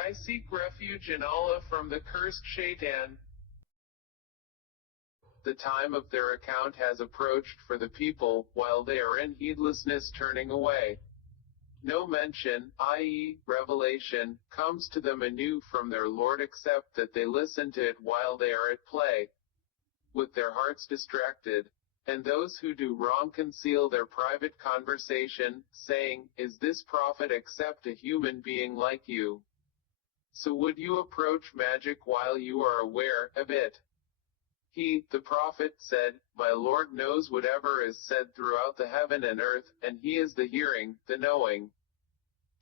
I seek refuge in Allah from the cursed shaitan. The time of their account has approached for the people, while they are in heedlessness turning away. No mention, i.e., revelation, comes to them anew from their Lord except that they listen to it while they are at play, with their hearts distracted. And those who do wrong conceal their private conversation, saying, "Is this prophet except a human being like you? So would you approach magic while you are aware of it?" He, the prophet, said, "My Lord knows whatever is said throughout the heaven and earth, and He is the hearing, the knowing."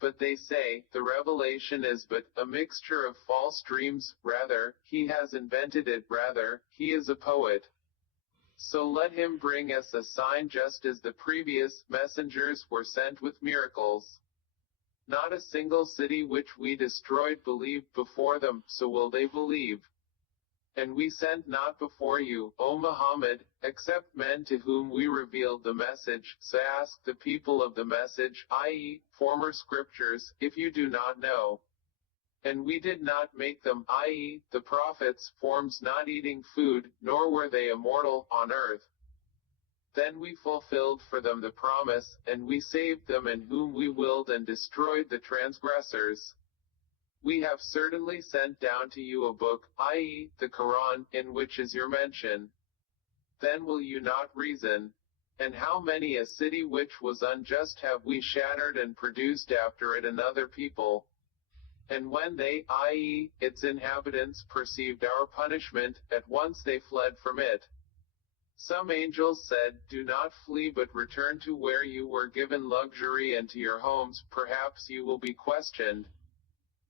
But they say, the revelation is but a mixture of false dreams, rather, he has invented it, rather, he is a poet. So let him bring us a sign just as the previous messengers were sent with miracles. Not a single city which we destroyed believed before them, so will they believe. And we sent not before you, O Muhammad, except men to whom we revealed the message, so ask the people of the message, i.e., former scriptures, if you do not know. And we did not make them, i.e., the prophets, forms not eating food, nor were they immortal, on earth. Then we fulfilled for them the promise, and we saved them in whom we willed and destroyed the transgressors. We have certainly sent down to you a book, i.e., the Qur'an, in which is your mention. Then will you not reason? And how many a city which was unjust have we shattered and produced after it another people? And when they, i.e., its inhabitants, perceived our punishment, at once they fled from it. Some angels said, "Do not flee but return to where you were given luxury and to your homes, perhaps you will be questioned."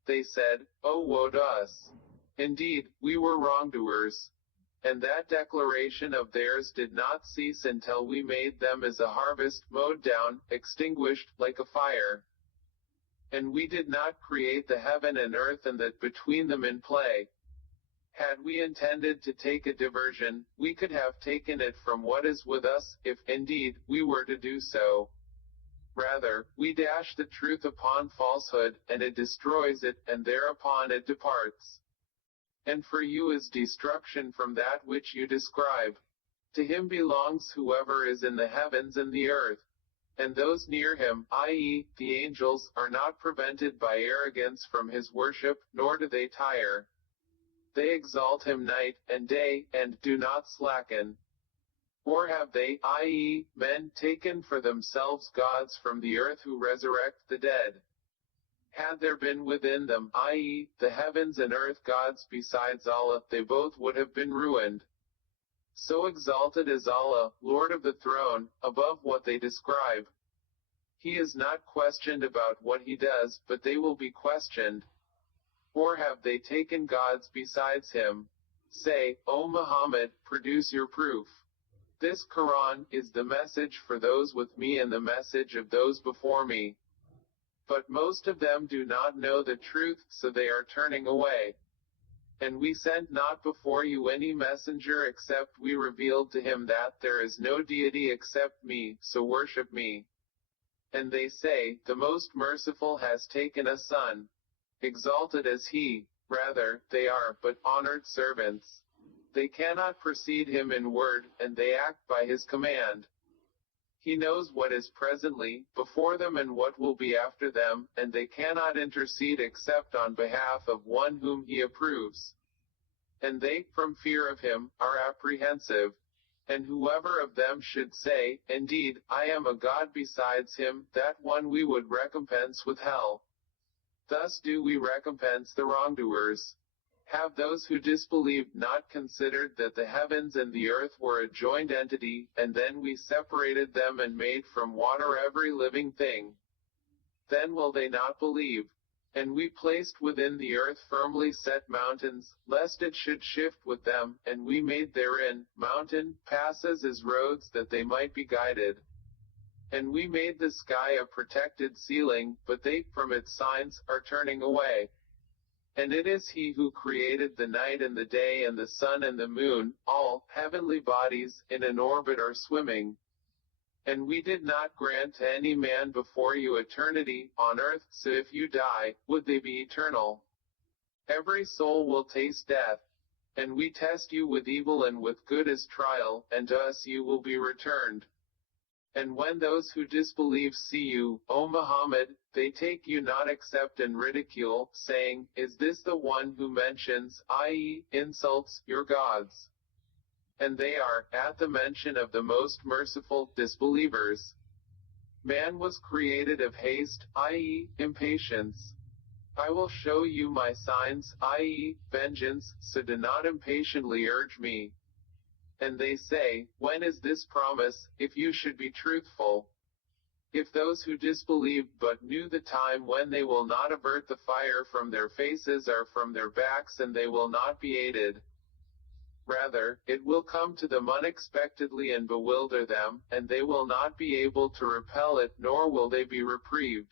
They said, "Oh woe to us! Indeed, we were wrongdoers." And that declaration of theirs did not cease until we made them as a harvest, mowed down, extinguished, like a fire. And we did not create the heaven and earth and that between them in play. Had we intended to take a diversion, we could have taken it from what is with us, if, indeed, we were to do so. Rather, we dash the truth upon falsehood, and it destroys it, and thereupon it departs. And for you is destruction from that which you describe. To him belongs whoever is in the heavens and the earth. And those near him, i.e., the angels, are not prevented by arrogance from his worship, nor do they tire. They exalt him night and day, and do not slacken. Or have they, i.e., men, taken for themselves gods from the earth who resurrect the dead? Had there been within them, i.e., the heavens and earth, gods besides Allah, they both would have been ruined. So exalted is Allah, Lord of the throne, above what they describe. He is not questioned about what he does, but they will be questioned. Or have they taken gods besides him? Say, O Muhammad, produce your proof. This Quran is the message for those with me and the message of those before me. But most of them do not know the truth, so they are turning away. And we sent not before you any messenger except we revealed to him that there is no deity except me, so worship me. And they say, the Most Merciful has taken a son. Exalted is he, rather, they are but honored servants. They cannot precede him in word, and they act by his command. He knows what is presently before them and what will be after them, and they cannot intercede except on behalf of one whom he approves. And they, from fear of him, are apprehensive. And whoever of them should say, "Indeed, I am a god besides him," that one we would recompense with hell. Thus do we recompense the wrongdoers. Have those who disbelieved not considered that the heavens and the earth were a joined entity, and then we separated them and made from water every living thing? Then will they not believe? And we placed within the earth firmly set mountains, lest it should shift with them, and we made therein mountain passes as roads that they might be guided. And we made the sky a protected ceiling, but they, from its signs, are turning away. And it is he who created the night and the day and the sun and the moon, all, heavenly bodies, in an orbit or swimming. And we did not grant to any man before you eternity, on earth, so if you die, would they be eternal? Every soul will taste death. And we test you with evil and with good as trial, and to us you will be returned. And when those who disbelieve see you, O Muhammad, they take you not accept and ridicule, saying, Is this the one who mentions, i.e., insults, your gods? And they are, at the mention of the most merciful, disbelievers. Man was created of haste, i.e., impatience. I will show you my signs, i.e., vengeance, so do not impatiently urge me. And they say, When is this promise, if you should be truthful? If those who disbelieve but knew the time when they will not avert the fire from their faces or from their backs, and they will not be aided. Rather, it will come to them unexpectedly and bewilder them, and they will not be able to repel it, nor will they be reprieved.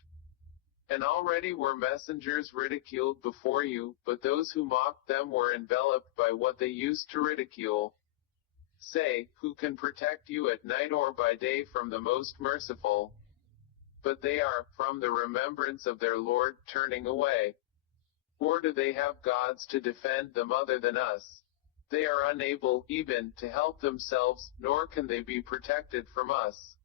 And already were messengers ridiculed before you, but those who mocked them were enveloped by what they used to ridicule. Say, who can protect you at night or by day from the most merciful? But they are, from the remembrance of their Lord, turning away. Or do they have gods to defend them other than us? They are unable, even, to help themselves, nor can they be protected from us.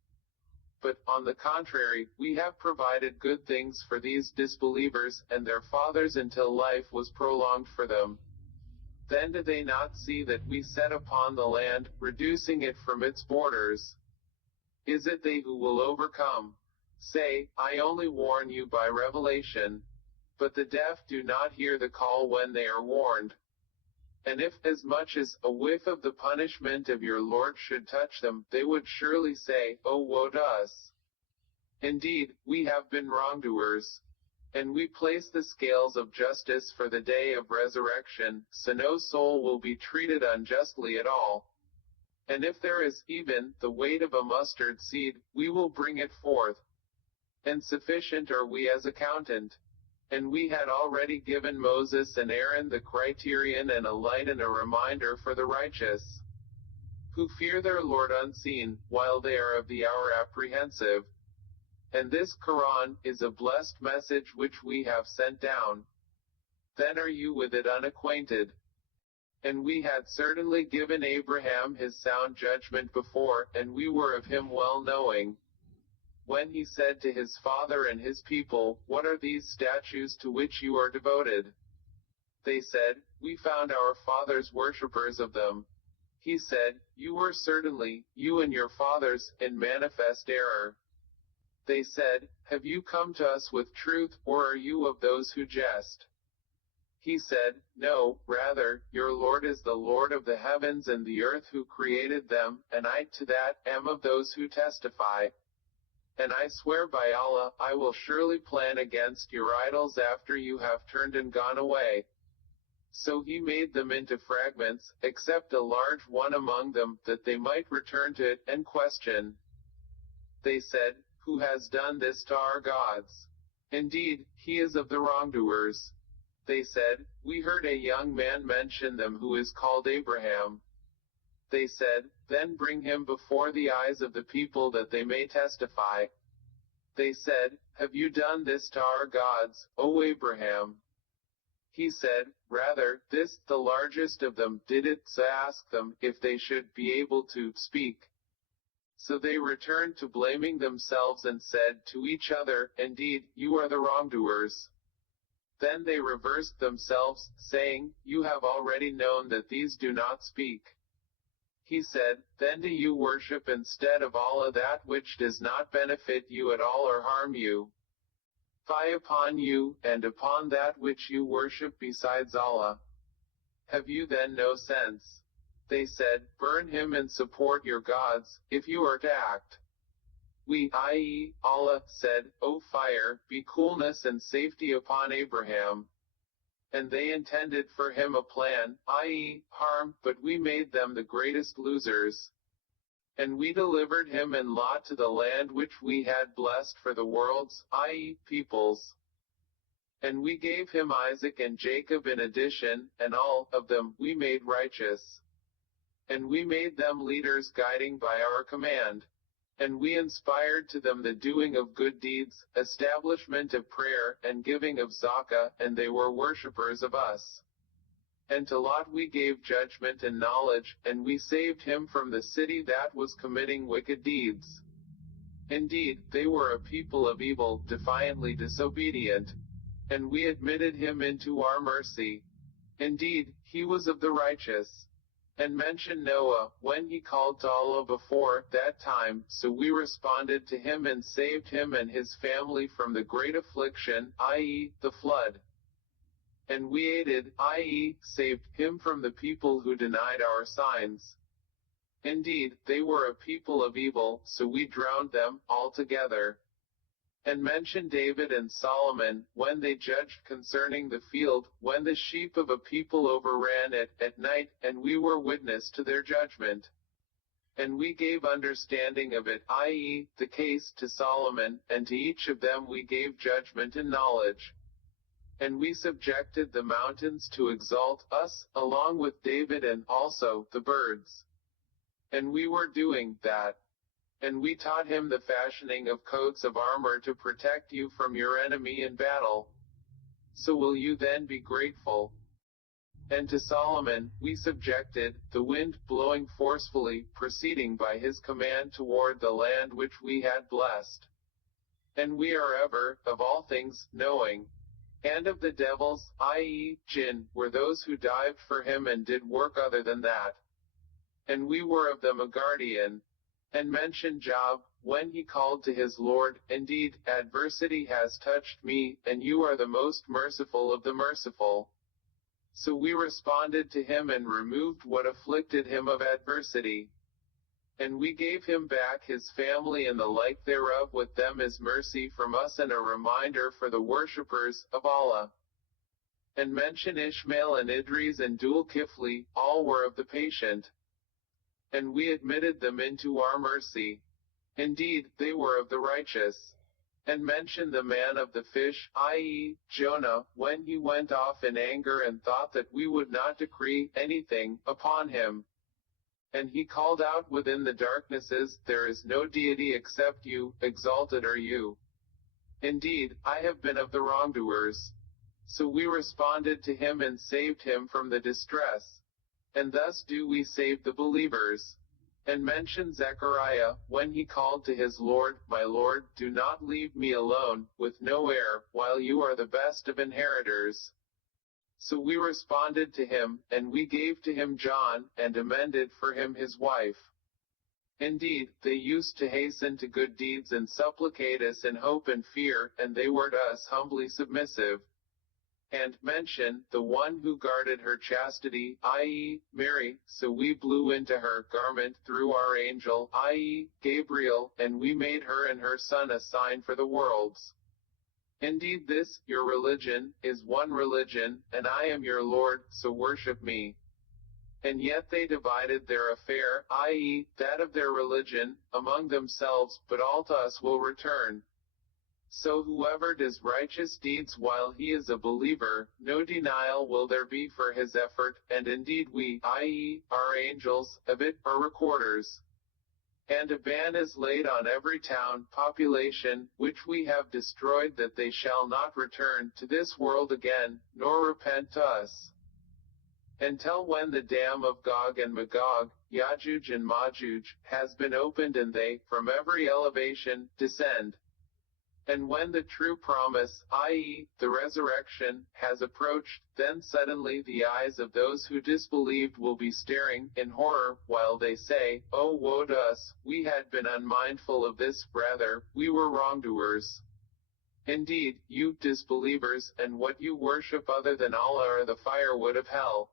But, on the contrary, we have provided good things for these disbelievers, and their fathers until life was prolonged for them. Then do they not see that we set upon the land, reducing it from its borders? Is it they who will overcome? Say, I only warn you by revelation. But the deaf do not hear the call when they are warned. And if as much as a whiff of the punishment of your Lord should touch them, they would surely say, Oh, woe to us! Indeed, we have been wrongdoers. And we place the scales of justice for the day of resurrection, so no soul will be treated unjustly at all. And if there is, even, the weight of a mustard seed, we will bring it forth. And sufficient are we as accountant. And we had already given Moses and Aaron the criterion and a light and a reminder for the righteous, who fear their Lord unseen, while they are of the hour apprehensive. And this Qur'an is a blessed message which we have sent down. Then are you with it unacquainted? And we had certainly given Abraham his sound judgment before, and we were of him well knowing. When he said to his father and his people, What are these statues to which you are devoted? They said, We found our fathers worshippers of them. He said, You were certainly, you and your fathers, in manifest error. They said, Have you come to us with truth, or are you of those who jest? He said, No, rather, your Lord is the Lord of the heavens and the earth who created them, and I to that am of those who testify. And I swear by Allah, I will surely plan against your idols after you have turned and gone away. So he made them into fragments, except a large one among them, that they might return to it, and question. They said, Who has done this to our gods? Indeed, he is of the wrongdoers. They said, We heard a young man mention them who is called Abraham. They said, Then bring him before the eyes of the people that they may testify. They said, Have you done this to our gods, O Abraham? He said, Rather, this, the largest of them, did it, so ask them, if they should be able to speak. So they returned to blaming themselves and said to each other, Indeed, you are the wrongdoers. Then they reversed themselves, saying, You have already known that these do not speak. He said, Then do you worship instead of Allah that which does not benefit you at all or harm you? Fie upon you, and upon that which you worship besides Allah. Have you then no sense? They said, Burn him and support your gods, if you are to act. We, i.e., Allah, said, O fire, be coolness and safety upon Abraham. And they intended for him a plan, i.e., harm, but we made them the greatest losers. And we delivered him and Lot to the land which we had blessed for the worlds, i.e., peoples. And we gave him Isaac and Jacob in addition, and all of them we made righteous. And we made them leaders guiding by our command. And we inspired to them the doing of good deeds, establishment of prayer, and giving of zakah, and they were worshippers of us. And to Lot we gave judgment and knowledge, and we saved him from the city that was committing wicked deeds. Indeed, they were a people of evil, defiantly disobedient. And we admitted him into our mercy. Indeed, he was of the righteous. And mention Noah, when he called to Allah before that time, so we responded to him and saved him and his family from the great affliction, i.e., the flood. And we aided, i.e., saved him from the people who denied our signs. Indeed, they were a people of evil, so we drowned them altogether. And mention David and Solomon, when they judged concerning the field, when the sheep of a people overran it at night, and we were witness to their judgment. And we gave understanding of it, i.e., the case, to Solomon, and to each of them we gave judgment and knowledge. And we subjected the mountains to exalt us, along with David and also the birds. And we were doing that. And we taught him the fashioning of coats of armor to protect you from your enemy in battle. So will you then be grateful? And to Solomon we subjected the wind blowing forcefully, proceeding by his command toward the land which we had blessed. And we are ever, of all things, knowing. And of the devils, i.e., jinn, were those who dived for him and did work other than that. And we were of them a guardian. And mention Job, when he called to his Lord, indeed, adversity has touched me, and you are the most merciful of the merciful. So we responded to him and removed what afflicted him of adversity. And we gave him back his family and the like thereof with them as mercy from us and a reminder for the worshippers of Allah. And mention Ishmael and Idris and Dul-Kifli, all were of the patient. And we admitted them into our mercy. Indeed, they were of the righteous. And mention the man of the fish, i.e., Jonah, when he went off in anger and thought that we would not decree anything upon him. And he called out within the darknesses, there is no deity except you, exalted are you. Indeed, I have been of the wrongdoers. So we responded to him and saved him from the distress. And thus do we save the believers. And mention Zechariah, when he called to his Lord, my Lord, do not leave me alone, with no heir, while you are the best of inheritors. So we responded to him, and we gave to him John, and amended for him his wife. Indeed, they used to hasten to good deeds and supplicate us in hope and fear, and they were to us humbly submissive. And mention the one who guarded her chastity, i.e., Mary, so we blew into her garment through our angel, i.e., Gabriel, and we made her and her son a sign for the worlds. Indeed this, your religion, is one religion, and I am your Lord, so worship me. And yet they divided their affair, i.e., that of their religion, among themselves, but all to us will return. So whoever does righteous deeds while he is a believer, no denial will there be for his effort, and indeed we, i.e., our angels, of it, are recorders. And a ban is laid on every town, population, which we have destroyed that they shall not return to this world again, nor repent to us. Until when the dam of Gog and Magog, Yajuj and Majuj, has been opened and they, from every elevation, descend. And when the true promise, i.e., the resurrection, has approached, then suddenly the eyes of those who disbelieved will be staring in horror, while they say, oh woe to us, we had been unmindful of this, rather, we were wrongdoers. Indeed, you disbelievers, and what you worship other than Allah are the firewood of hell.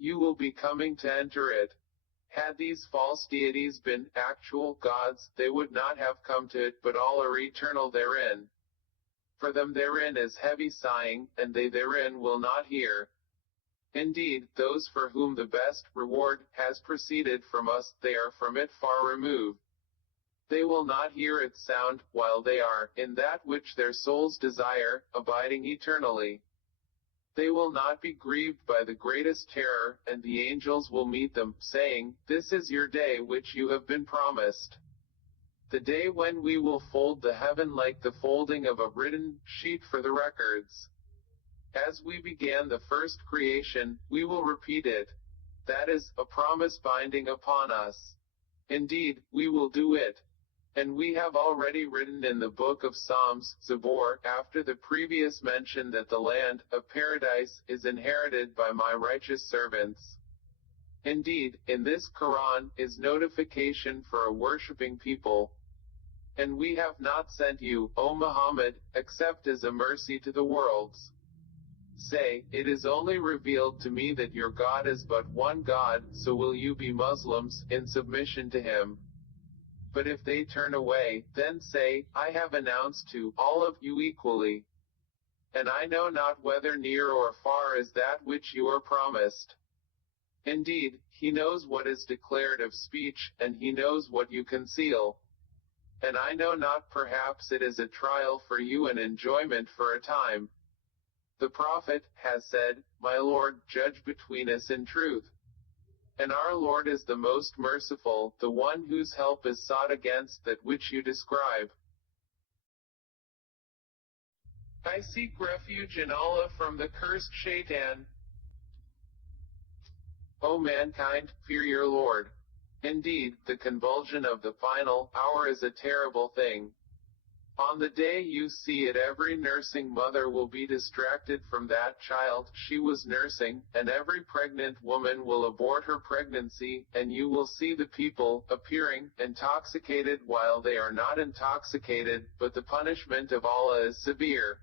You will be coming to enter it. Had these false deities been actual gods, they would not have come to it, but all are eternal therein. For them therein is heavy sighing, and they therein will not hear. Indeed, those for whom the best reward has proceeded from us, they are from it far removed. They will not hear its sound, while they are, in that which their souls desire, abiding eternally. They will not be grieved by the greatest terror, and the angels will meet them, saying, this is your day which you have been promised. the day when we will fold the heaven like the folding of a written sheet for the records. As we began the first creation, we will repeat it. That is a promise binding upon us. Indeed, we will do it. And we have already written in the book of Psalms, Zabur, after the previous mention that the land of paradise is inherited by my righteous servants. Indeed, in this Qur'an is notification for a worshipping people. And we have not sent you, O Muhammad, except as a mercy to the worlds. Say, it is only revealed to me that your God is but one God, so will you be Muslims, in submission to him. But if they turn away, then say, I have announced to all of you equally. And I know not whether near or far is that which you are promised. Indeed, he knows what is declared of speech, and he knows what you conceal. And I know not, perhaps it is a trial for you and enjoyment for a time. The Prophet has said, My Lord, judge between us in truth. And our Lord is the most merciful, the one whose help is sought against that which you describe. I seek refuge in Allah from the cursed Shaitan. O mankind, fear your Lord. Indeed, the convulsion of the final hour is a terrible thing. On the day you see it, every nursing mother will be distracted from that child she was nursing, and every pregnant woman will abort her pregnancy, and you will see the people appearing intoxicated while they are not intoxicated, but the punishment of Allah is severe.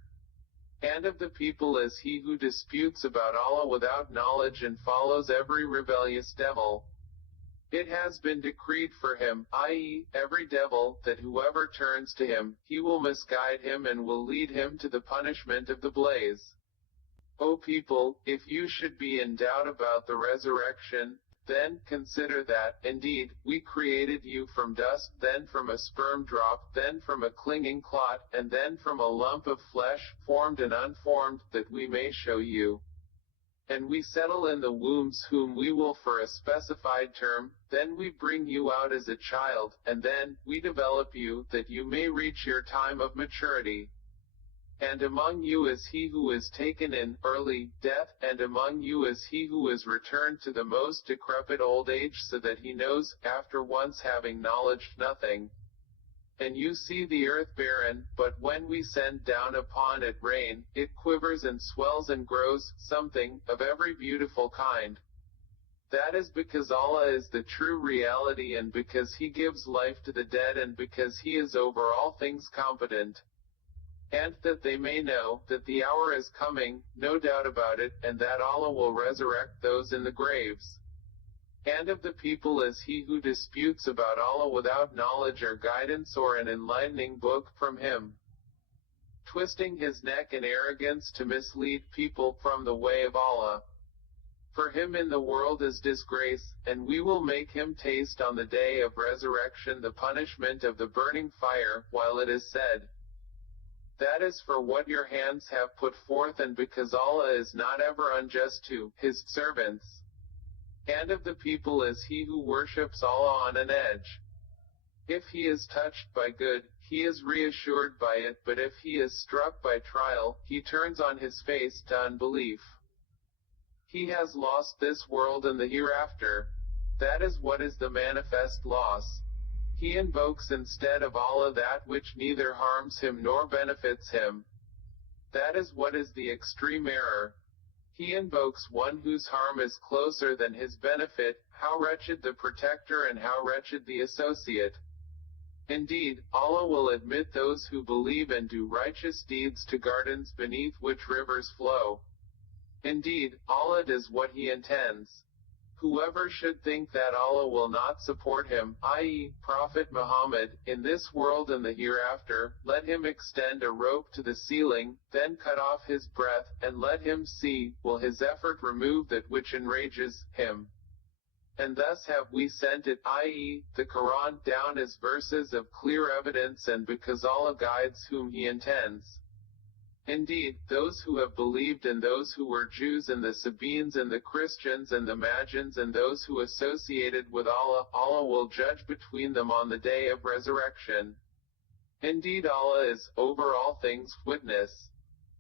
And of the people is he who disputes about Allah without knowledge and follows every rebellious devil. It has been decreed for him, i.e., every devil, that whoever turns to him, he will misguide him and will lead him to the punishment of the blaze. O people, if you should be in doubt about the resurrection, then consider that, indeed, we created you from dust, then from a sperm drop, then from a clinging clot, and then from a lump of flesh, formed and unformed, that we may show you. And we settle in the wombs whom we will for a specified term, then we bring you out as a child, and then we develop you, that you may reach your time of maturity. And among you is he who is taken in early death, and among you is he who is returned to the most decrepit old age, so that he knows, after once having knowledge, nothing. And you see the earth barren, but when we send down upon it rain, it quivers and swells and grows, something, of every beautiful kind. That is because Allah is the true reality, and because he gives life to the dead, and because he is over all things competent. And that they may know, that the hour is coming, no doubt about it, and that Allah will resurrect those in the graves. And of the people is he who disputes about Allah without knowledge or guidance or an enlightening book from him, twisting his neck in arrogance to mislead people from the way of Allah. For him in the world is disgrace, and we will make him taste on the day of resurrection the punishment of the burning fire, while it is said, that is for what your hands have put forth, and because Allah is not ever unjust to his servants. And of the people is he who worships Allah on an edge. If he is touched by good, he is reassured by it, but if he is struck by trial, he turns on his face to unbelief. He has lost this world and the hereafter. That is what is the manifest loss. He invokes instead of Allah that which neither harms him nor benefits him. That is what is the extreme error. He invokes one whose harm is closer than his benefit. How wretched the protector and how wretched the associate. Indeed, Allah will admit those who believe and do righteous deeds to gardens beneath which rivers flow. Indeed, Allah does what he intends. Whoever should think that Allah will not support him, i.e., Prophet Muhammad, in this world and the hereafter, let him extend a rope to the ceiling, then cut off his breath, and let him see, will his effort remove that which enrages him. And thus have we sent it, i.e., the Qur'an, down as verses of clear evidence, and because Allah guides whom he intends. Indeed, those who have believed and those who were Jews and the Sabeans and the Christians and the Magians and those who associated with Allah, Allah will judge between them on the day of resurrection. Indeed, Allah is, over all things, witness.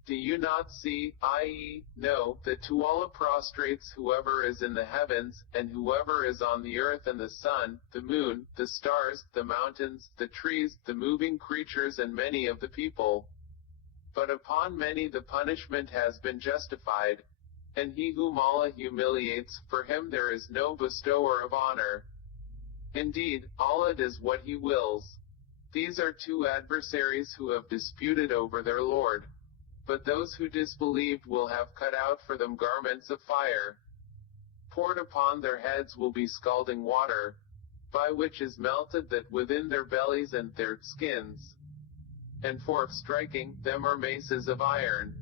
Do you not see, i.e., know, that to Allah prostrates whoever is in the heavens, and whoever is on the earth and the sun, the moon, the stars, the mountains, the trees, the moving creatures and many of the people. But upon many the punishment has been justified. And he whom Allah humiliates, for him there is no bestower of honor. Indeed, Allah does what He wills. These are two adversaries who have disputed over their Lord. But those who disbelieved will have cut out for them garments of fire. Poured upon their heads will be scalding water, by which is melted that within their bellies and their skins. And for striking them are maces of iron.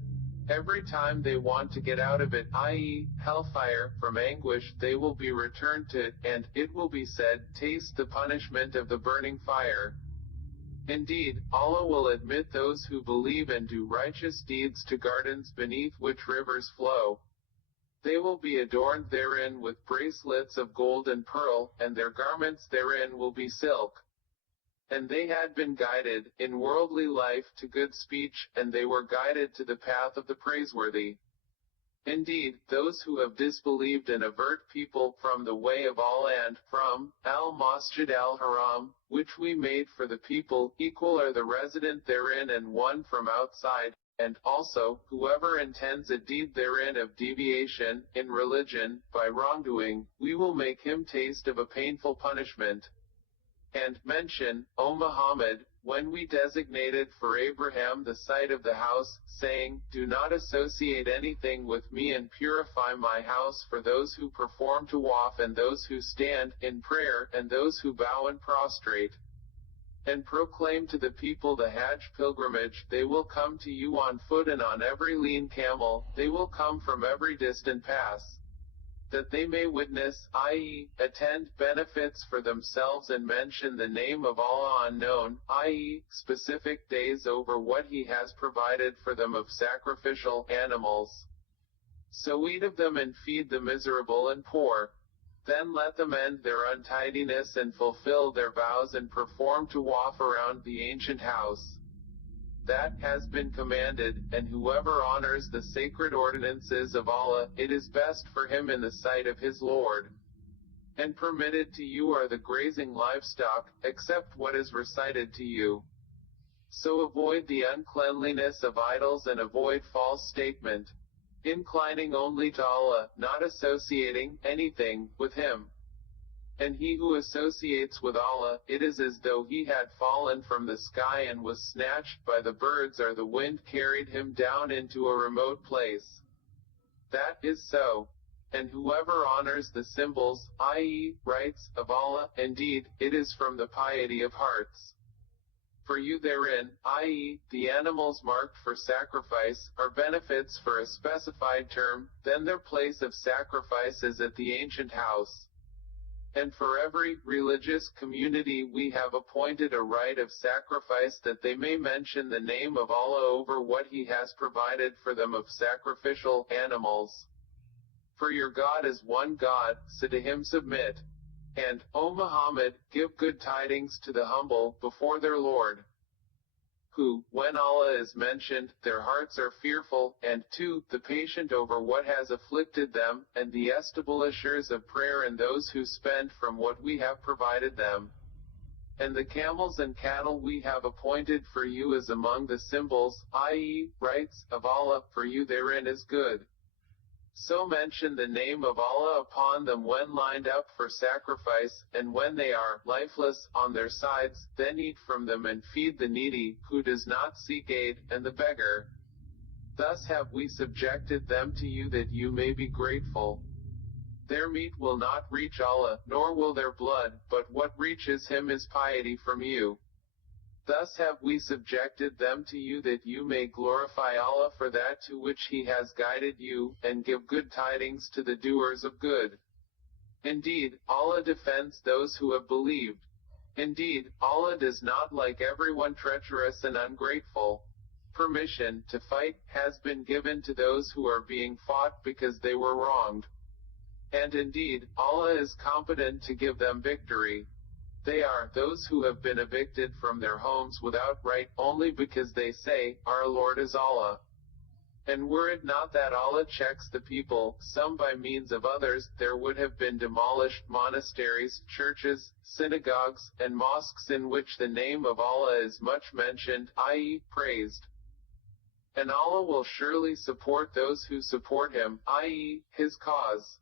Every time they want to get out of it, i.e., hellfire, from anguish, they will be returned to it, and it will be said, taste the punishment of the burning fire. Indeed, Allah will admit those who believe and do righteous deeds to gardens beneath which rivers flow. They will be adorned therein with bracelets of gold and pearl, and their garments therein will be silk. And they had been guided, in worldly life, to good speech, and they were guided to the path of the praiseworthy. Indeed, those who have disbelieved and avert people from the way of Allah and from al-Masjid al-Haram, which we made for the people, equal are the resident therein and one from outside, and also, whoever intends a deed therein of deviation, in religion, by wrongdoing, we will make him taste of a painful punishment. And mention, O Muhammad, when we designated for Abraham the site of the house, saying, do not associate anything with me and purify my house for those who perform tawaf and those who stand in prayer and those who bow and prostrate. And proclaim to the people the Hajj pilgrimage, they will come to you on foot and on every lean camel, they will come from every distant pass. That they may witness, i.e., attend benefits for themselves and mention the name of Allah unknown, i.e., specific days over what He has provided for them of sacrificial animals. So eat of them and feed the miserable and poor. Then let them end their untidiness and fulfill their vows and perform tawaf around the ancient house. That has been commanded, and whoever honors the sacred ordinances of Allah, it is best for him in the sight of his Lord. And permitted to you are the grazing livestock, except what is recited to you. So avoid the uncleanliness of idols and avoid false statement, inclining only to Allah, not associating anything with Him. And he who associates with Allah, it is as though he had fallen from the sky and was snatched by the birds or the wind carried him down into a remote place. That is so. And whoever honors the symbols, i.e., rites, of Allah, indeed, it is from the piety of hearts. For you therein, i.e., the animals marked for sacrifice, are benefits for a specified term, then their place of sacrifice is at the ancient house. And for every religious community we have appointed a rite of sacrifice that they may mention the name of Allah over what He has provided for them of sacrificial animals. For your God is one God, so to Him submit. And, O Muhammad, give good tidings to the humble before their Lord, who, when Allah is mentioned, their hearts are fearful, and 2, the patient over what has afflicted them, and the establishers of prayer and those who spend from what we have provided them. And the camels and cattle we have appointed for you is among the symbols, i.e., rites, of Allah, for you therein is good. So mention the name of Allah upon them when lined up for sacrifice, and when they are lifeless on their sides, then eat from them and feed the needy, who does not seek aid, and the beggar. Thus have we subjected them to you that you may be grateful. Their meat will not reach Allah, nor will their blood, but what reaches Him is piety from you. Thus have we subjected them to you that you may glorify Allah for that to which He has guided you, and give good tidings to the doers of good. Indeed, Allah defends those who have believed. Indeed, Allah does not like everyone treacherous and ungrateful. permission to fight has been given to those who are being fought because they were wronged. And indeed, Allah is competent to give them victory. They are those who have been evicted from their homes without right, only because they say, "Our Lord is Allah." And were it not that Allah checks the people, some by means of others, there would have been demolished monasteries, churches, synagogues, and mosques in which the name of Allah is much mentioned, i.e., praised. And Allah will surely support those who support Him, i.e., His cause.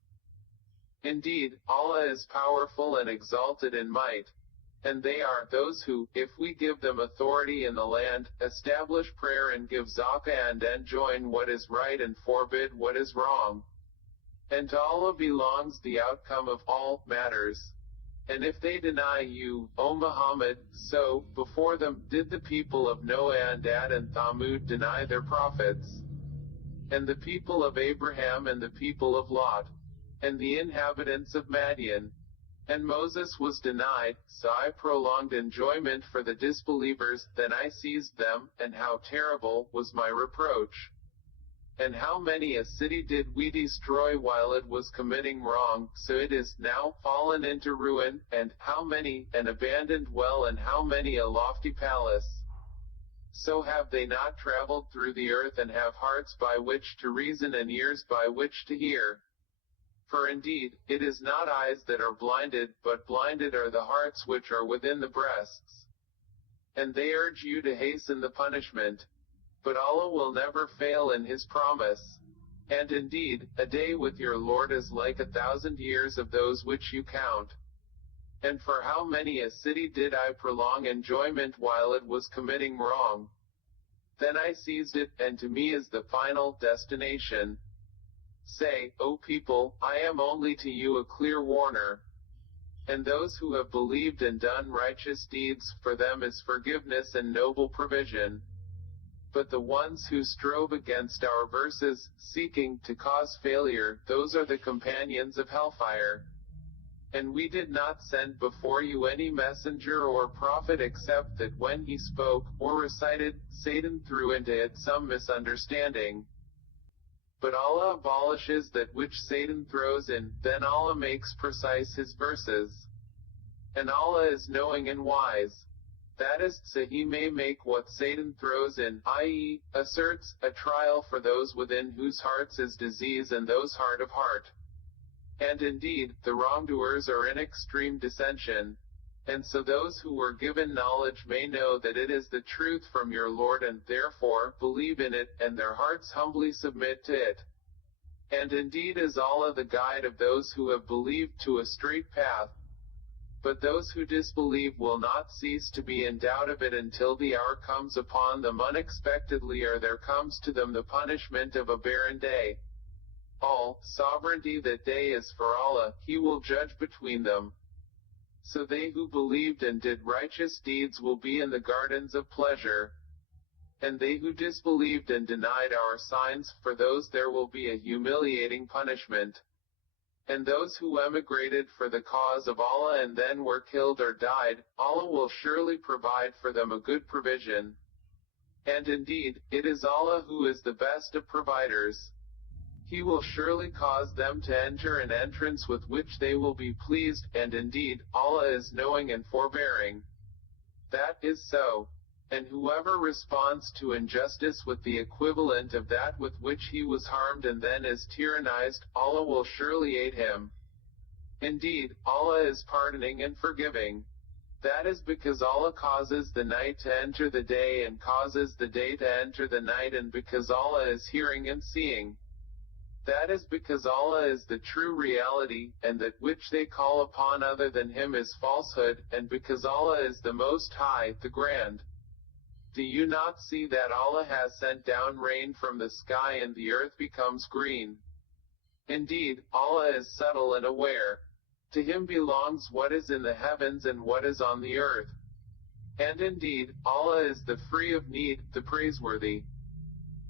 Indeed, Allah is powerful and exalted in might. And they are those who, if we give them authority in the land, establish prayer and give zakah and enjoin what is right and forbid what is wrong. And to Allah belongs the outcome of all matters. And if they deny you, O Muhammad, so, before them, did the people of Noah and Ad and Thamud deny their prophets. And the people of Abraham and the people of Lot. And the inhabitants of Madian. And Moses was denied, so I prolonged enjoyment for the disbelievers, then I seized them, and how terrible was my reproach. And how many a city did we destroy while it was committing wrong, so it is now fallen into ruin, and how many an abandoned well and how many a lofty palace. So have they not traveled through the earth and have hearts by which to reason and ears by which to hear? For indeed, it is not eyes that are blinded, but blinded are the hearts which are within the breasts. And they urge you to hasten the punishment. But Allah will never fail in His promise. And indeed, a day with your Lord is like 1,000 years of those which you count. And for how many a city did I prolong enjoyment while it was committing wrong? Then I seized it, and to me is the final destination. Say, O people, I am only to you a clear warner. And those who have believed and done righteous deeds, for them is forgiveness and noble provision. But the ones who strove against our verses, seeking to cause failure, those are the companions of hellfire. And we did not send before you any messenger or prophet except that when he spoke, or recited, Satan threw into it some misunderstanding. But Allah abolishes that which Satan throws in, then Allah makes precise His verses. And Allah is knowing and wise. That is, so He may make what Satan throws in, i.e., asserts, a trial for those within whose hearts is disease and those hard of heart. And indeed, the wrongdoers are in extreme dissension. And so those who were given knowledge may know that it is the truth from your Lord and therefore believe in it, and their hearts humbly submit to it. And indeed is Allah the guide of those who have believed to a straight path. But those who disbelieve will not cease to be in doubt of it until the hour comes upon them unexpectedly or there comes to them the punishment of a barren day. All sovereignty that day is for Allah, He will judge between them. So they who believed and did righteous deeds will be in the gardens of pleasure. And they who disbelieved and denied our signs, for those there will be a humiliating punishment. And those who emigrated for the cause of Allah and then were killed or died, Allah will surely provide for them a good provision. And indeed, it is Allah who is the best of providers. He will surely cause them to enter an entrance with which they will be pleased, and indeed, Allah is knowing and forbearing. That is so. And whoever responds to injustice with the equivalent of that with which he was harmed and then is tyrannized, Allah will surely aid him. Indeed, Allah is pardoning and forgiving. That is because Allah causes the night to enter the day and causes the day to enter the night, and because Allah is hearing and seeing. That is because Allah is the true reality, and that which they call upon other than Him is falsehood, and because Allah is the Most High, the Grand. Do you not see that Allah has sent down rain from the sky and the earth becomes green? Indeed, Allah is subtle and aware. To Him belongs what is in the heavens and what is on the earth. And indeed, Allah is the free of need, the praiseworthy.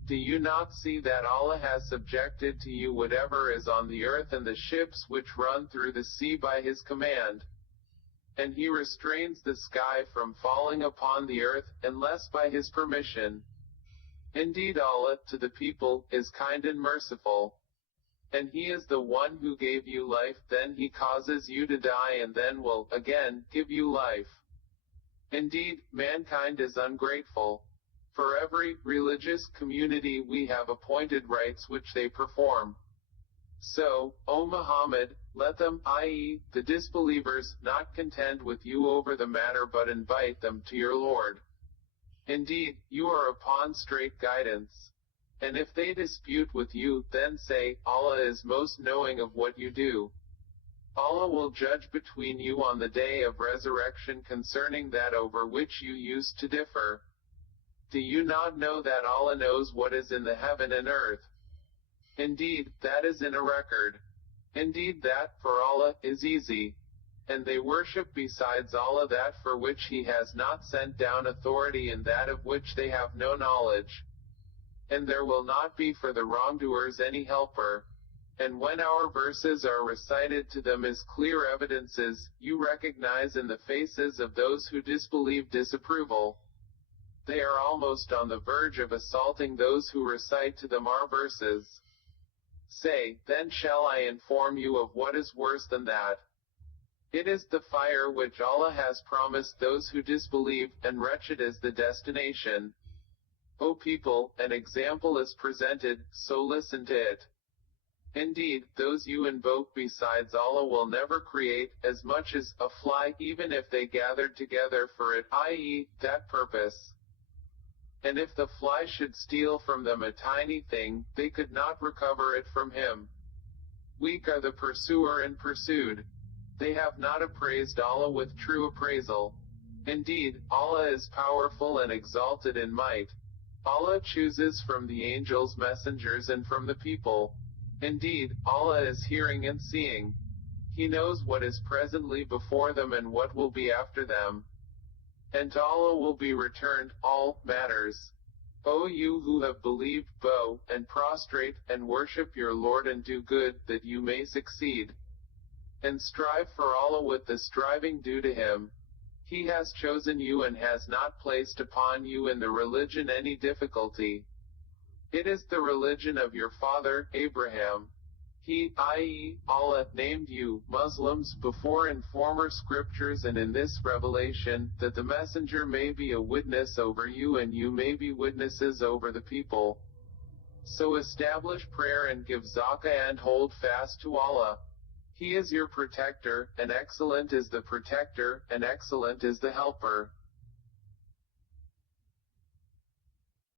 Do you not see that Allah has subjected to you whatever is on the earth and the ships which run through the sea by His command? And He restrains the sky from falling upon the earth, unless by His permission. Indeed Allah, to the people, is kind and merciful. And He is the one who gave you life, then He causes you to die and then will, again, give you life. Indeed, mankind is ungrateful. For every religious community we have appointed rites which they perform. So, O Muhammad, let them, i.e., the disbelievers, not contend with you over the matter but invite them to your Lord. Indeed, you are upon straight guidance. And if they dispute with you, then say, Allah is most knowing of what you do. Allah will judge between you on the day of resurrection concerning that over which you used to differ. Do you not know that Allah knows what is in the heaven and earth? Indeed, that is in a record. Indeed that, for Allah, is easy. And they worship besides Allah that for which He has not sent down authority and that of which they have no knowledge. And there will not be for the wrongdoers any helper. And when our verses are recited to them as clear evidences, you recognize in the faces of those who disbelieve disapproval. They are almost on the verge of assaulting those who recite to them our verses. Say, then shall I inform you of what is worse than that? It is the fire which Allah has promised those who disbelieve, and wretched is the destination. O people, an example is presented, so listen to it. Indeed, those you invoke besides Allah will never create as much as a fly, even if they gathered together for it, i.e., that purpose. And if the fly should steal from them a tiny thing, they could not recover it from him. Weak are the pursuer and pursued. They have not appraised Allah with true appraisal. Indeed, Allah is powerful and exalted in might. Allah chooses from the angels messengers and from the people. Indeed, Allah is hearing and seeing. He knows what is presently before them and what will be after them. And to Allah will be returned all matters. O you who have believed, bow and prostrate and worship your Lord and do good that you may succeed. And strive for Allah with the striving due to Him. He has chosen you and has not placed upon you in the religion any difficulty. It is the religion of your father, Abraham. He, i.e., Allah, named you Muslims before in former scriptures and in this revelation, that the messenger may be a witness over you and you may be witnesses over the people. So establish prayer and give zakah and hold fast to Allah. He is your protector, and excellent is the protector, and excellent is the helper.